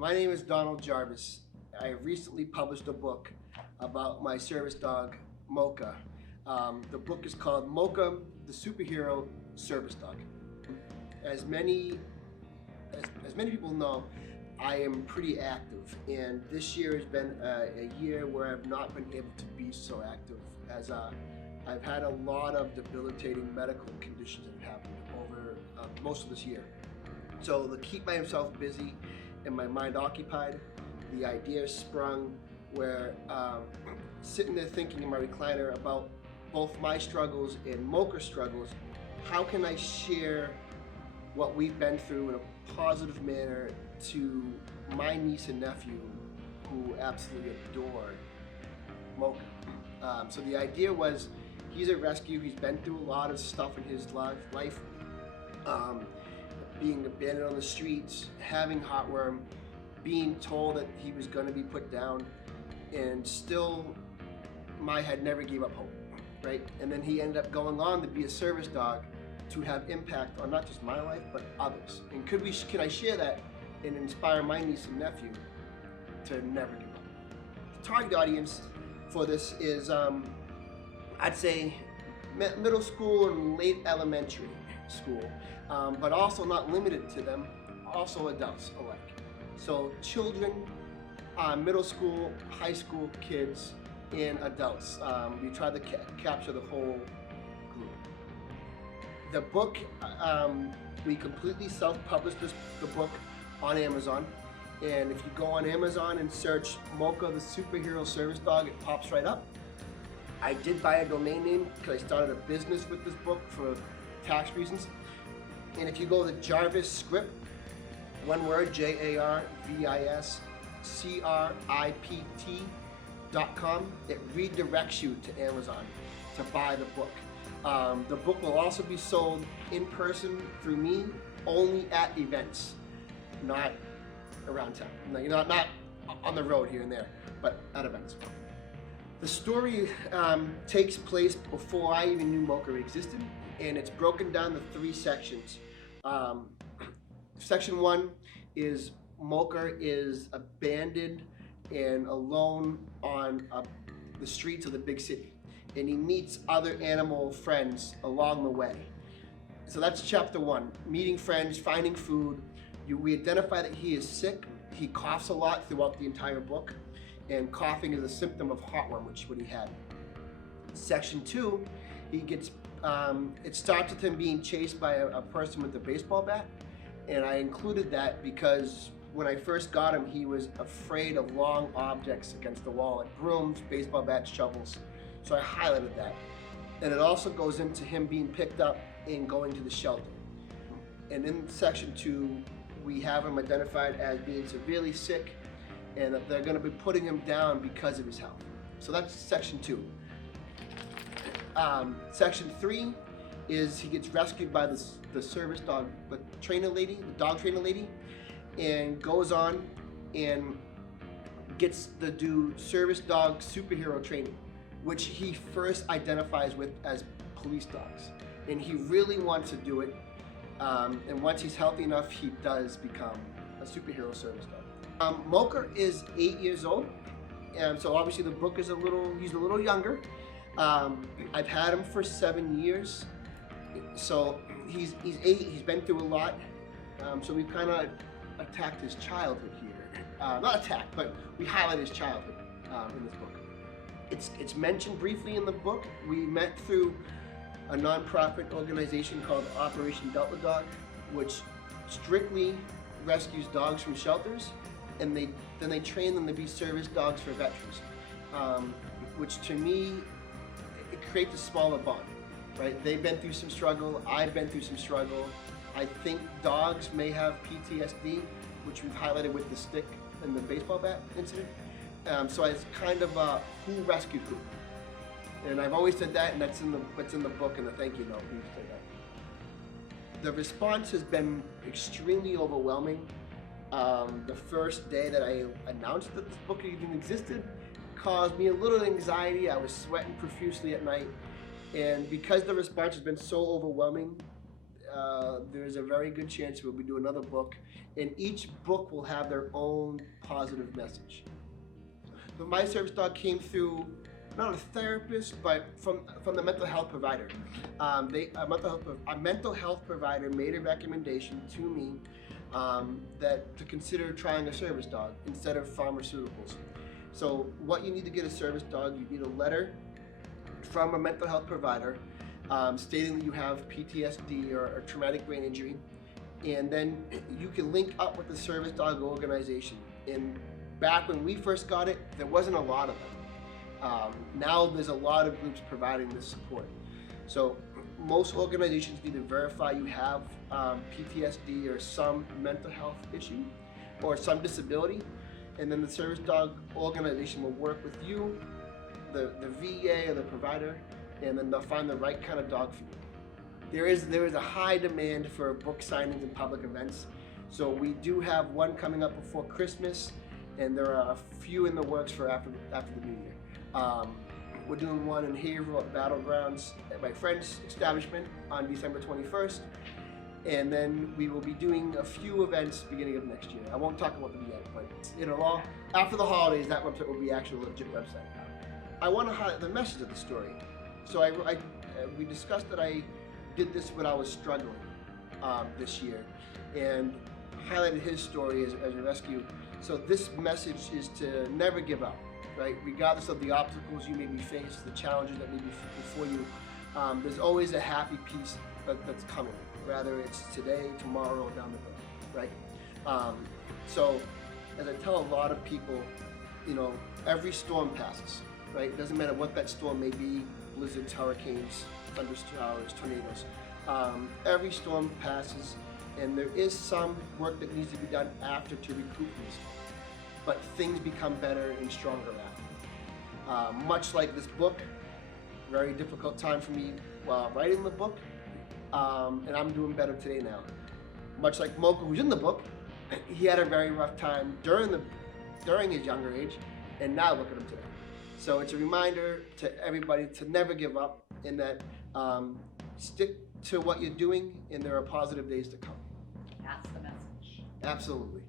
My name is Donald Jarvis. I recently published a book about my service dog, MOCHA. The book is called MOCHA the Superhero Service Dog. As many people know, I am pretty active, and this year has been a year where I've not been able to be so active, as I've had a lot of debilitating medical conditions that have happened over most of this year. So to keep myself busy and my mind occupied, the idea sprung where sitting there thinking in my recliner about both my struggles and MOCHA's struggles, how can I share what we've been through in a positive manner to my niece and nephew who absolutely adore MOCHA. So the idea was, he's a rescue, he's been through a lot of stuff in his life, being abandoned on the streets, having heartworm, being told that he was going to be put down, and still my head never gave up hope, right? And then he ended up going on to be a service dog to have impact on not just my life, but others. And can I share that and inspire my niece and nephew to never give up? The target audience for this is, I'd say, middle school and late elementary school, but also not limited to them, also adults alike. So children, middle school, high school kids, and adults. We try to capture the whole group. The book, we completely self-published the book on Amazon. And if you go on Amazon and search MOCHA the Superhero Service Dog, it pops right up. I did buy a domain name because I started a business with this book for tax reasons. And if you go to Jarvis Script, one word, JarvisScript.com, it redirects you to Amazon to buy the book. The book will also be sold in person through me, only at events, not around town. Not on the road here and there, but at events. The story takes place before I even knew MOCHA existed, and it's broken down to 3 sections. Section 1 is MOCHA is abandoned and alone on the streets of the big city, and he meets other animal friends along the way. So that's chapter 1, meeting friends, finding food. We identify that he is sick. He coughs a lot throughout the entire book, and coughing is a symptom of heartworm, which is what he had. Section 2, he gets, it starts with him being chased by a person with a baseball bat, and I included that because when I first got him, he was afraid of long objects against the wall, like brooms, baseball bats, shovels. So I highlighted that. And it also goes into him being picked up and going to the shelter. And in section 2, we have him identified as being severely sick, and that they're going to be putting him down because of his health. So that's section 2. Section 3 is he gets rescued by the service dog, the dog trainer lady, and goes on and gets to do service dog superhero training, which he first identifies with as police dogs. And he really wants to do it. And once he's healthy enough, he does become a superhero service dog. MOCHA is 8 years old, and so obviously the book is he's a little younger. I've had him for 7 years, so he's 8, he's been through a lot. So we've kind of attacked his childhood here. Not attacked, but we highlight his childhood in this book. It's mentioned briefly in the book. We met through a non-profit organization called Operation Delta Dog, which strictly rescues dogs from shelters, and then they train them to be service dogs for veterans, which to me, it creates a smaller bond, right? They've been through some struggle, I've been through some struggle. I think dogs may have PTSD, which we've highlighted with the stick and the baseball bat incident. So it's kind of who rescued who. And I've always said that, and that's in the book in the thank you note. We've said that. The response has been extremely overwhelming. The first day that I announced that this book even existed caused me a little anxiety. I was sweating profusely at night, and because the response has been so overwhelming, there's a very good chance we'll be doing another book, and each book will have their own positive message. But my service dog came through not a therapist, but from the mental health provider. A mental health provider made a recommendation to me that to consider trying a service dog instead of pharmaceuticals. So what you need to get a service dog, you need a letter from a mental health provider stating that you have PTSD or traumatic brain injury, and then you can link up with the service dog organization. And back when we first got it, there wasn't a lot of them. Now there's a lot of groups providing this support. So most organizations need to verify you have PTSD or some mental health issue or some disability, and then the service dog organization will work with you, the VA or the provider, and then they'll find the right kind of dog for you. There is a high demand for book signings and public events. So we do have one coming up before Christmas, and there are a few in the works for after the New Year. We're doing one in Haverhill at Battlegrounds at my friend's establishment on December 21st. And then we will be doing a few events beginning of next year. I won't talk about them yet, but it'll all, after the holidays, that website will be actually a legit website. I want to highlight the message of the story. So we discussed that I did this when I was struggling this year, and highlighted his story as a rescue. So this message is to never give up, right? Regardless of the obstacles you may be faced, the challenges that may be before you, there's always a happy piece that's coming, whether it's today, tomorrow, or down the road, right? So as I tell a lot of people, every storm passes, right? It doesn't matter what that storm may be, blizzards, hurricanes, thunderstorms, tornadoes. Every storm passes, and there is some work that needs to be done after to recoup from the storm. But things become better and stronger after. Much like this book, very difficult time for me while writing the book, and I'm doing better today now. Much like Mocha, who's in the book, he had a very rough time during his younger age, and now look at him today. So it's a reminder to everybody to never give up, and that stick to what you're doing, and there are positive days to come. That's the message. Absolutely.